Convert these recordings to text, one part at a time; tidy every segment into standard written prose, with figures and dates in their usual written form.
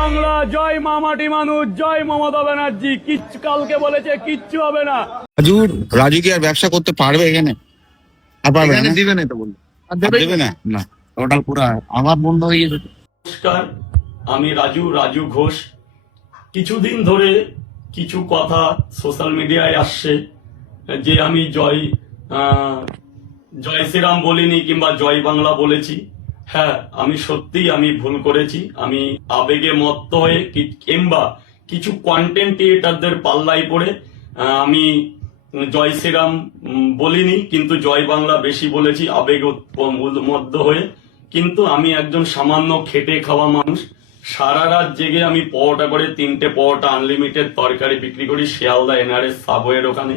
বাংলা, জয় মামাটি মানুষ, জয় মমতা ব্যানার্জি। কিচ্ছু কালকে বলেছে কিচ্ছু হবে না। রাজু কি আর ব্যবসা করতে পারবে এখানে? আর পারবে না, দিবে না তো বললো, আর দেবে না, না টোটাল পুরো আমার বন্ধ হয়ে গেছে। নমস্কার, আমি রাজু ঘোষ। কিছুদিন ধরে কিছু কথা সোশ্যাল মিডিয়ায় আসছে যে আমি জয় শ্রীরাম বলিনি কিংবা জয় বাংলা বলেছি। হ্যাঁ, আমি সত্যিই আমি ভুল করেছি। আমি আবেগে মত্ত হয়ে কিংবা কিছু কন্টেন্ট ক্রিয়েটারদের পাল্লায় পড়ে আমি জয় শ্রীরাম বলিনি, কিন্তু জয় বাংলা বেশি বলেছি আবেগ মধ্য হয়ে। কিন্তু আমি একজন সামান্য খেটে খাওয়া মানুষ। সারা রাত জেগে আমি পরোটা করে 3টে পরোটা আনলিমিটেড তরকারি বিক্রি করি শিয়ালদা এনআরএস সাবওয়ের ওখানে।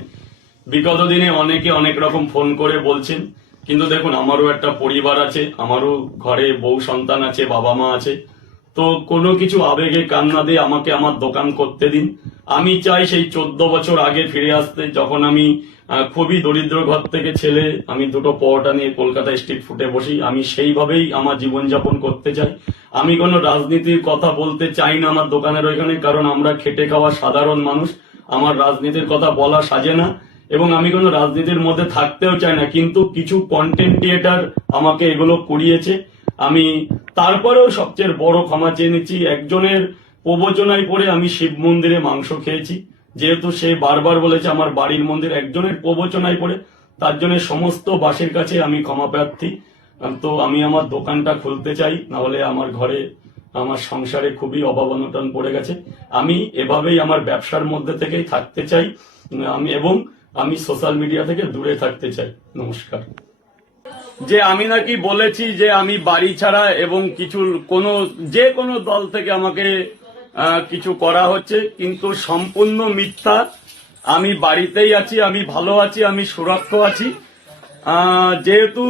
বিগত দিনে অনেকে অনেক রকম ফোন করে বলছেন, কিন্তু দেখুন আমারও একটা পরিবার আছে, আমারও ঘরে বউ সন্তান আছে, বাবা মা আছে। তো কোনো কিছু আবেগে কান্না দিয়ে আমাকে আমার দোকান করতে দিন। আমি চাই সেই 14 বছর আগে ফিরে আসতে, যখন আমি খুবই দরিদ্র ঘর থেকে ছেলে, আমি 2টো পরোটা নিয়ে কলকাতা স্ট্রিট ফুটে বসি। আমি সেইভাবেই আমার জীবনযাপন করতে চাই। আমি কোনো রাজনীতির কথা বলতে চাই না আমার দোকানের ওইখানে, কারণ আমরা খেটে খাওয়া সাধারণ মানুষ। আমার রাজনীতির কথা বলা সাজে না এবং আমি কোনো রাজনীতির মধ্যে থাকতেও চাই না। কিন্তু কিছু কন্টেন্ট ক্রিয়েটার আমাকে এগুলো করিয়েছে। আমি তারপরেও সবচেয়ে বড় ক্ষমা চেয়ে নিচ্ছি। একজনের প্রবচনায় পড়ে আমি শিব মন্দিরে মাংস খেয়েছি, যেহেতু সে বারবার বলেছে আমার বাড়ির মন্দির। একজনের প্রবচনায় পড়ে, তার জন্য সমস্ত বাসীর কাছে আমি ক্ষমা প্রার্থী। তো আমি আমার দোকানটা খুলতে চাই, না হলে আমার ঘরে আমার সংসারে খুবই অভাব অনটন পড়ে গেছে। আমি এভাবেই আমার ব্যবসার মধ্যে থেকেই থাকতে চাই এবং আমি সোশ্যাল মিডিয়া থেকে দূরে থাকতে চাই। নমস্কার। যে আমি নাকি বলেছি যে আমি বাড়ি ছাড়া এবং যে কোনো দল থেকে আমাকে কিছু করা হচ্ছে, কিন্তু সম্পূর্ণ মিথ্যা। আমি বাড়িতেই আছি, আমি ভালো আছি, আমি সুরক্ষিত আছি। যেহেতু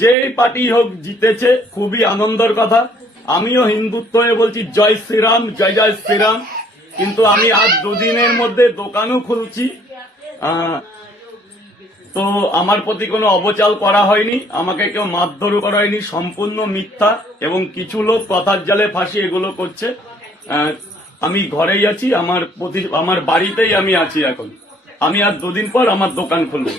যে পার্টি হোক জিতেছে, খুবই আনন্দের কথা। আমিও হিন্দুত্ব হয়ে বলছি জয় শ্রীরাম, জয় জয় শ্রীরাম। কিন্তু আমি আজ 2 দিনের মধ্যে দোকানও খুলছি। তো আমার প্রতি কোনো অবচাল করা হয়নি, আমাকে কেউ মারধরও করা হয়নি। সম্পূর্ণ মিথ্যা এবং কিছু লোক কথার জালে ফাঁসি এগুলো করছে। আমি ঘরেই আছি, আমার বাড়িতেই আমি আছি এখন। আমি আর 2 দিন পর আমার দোকান খুলবো।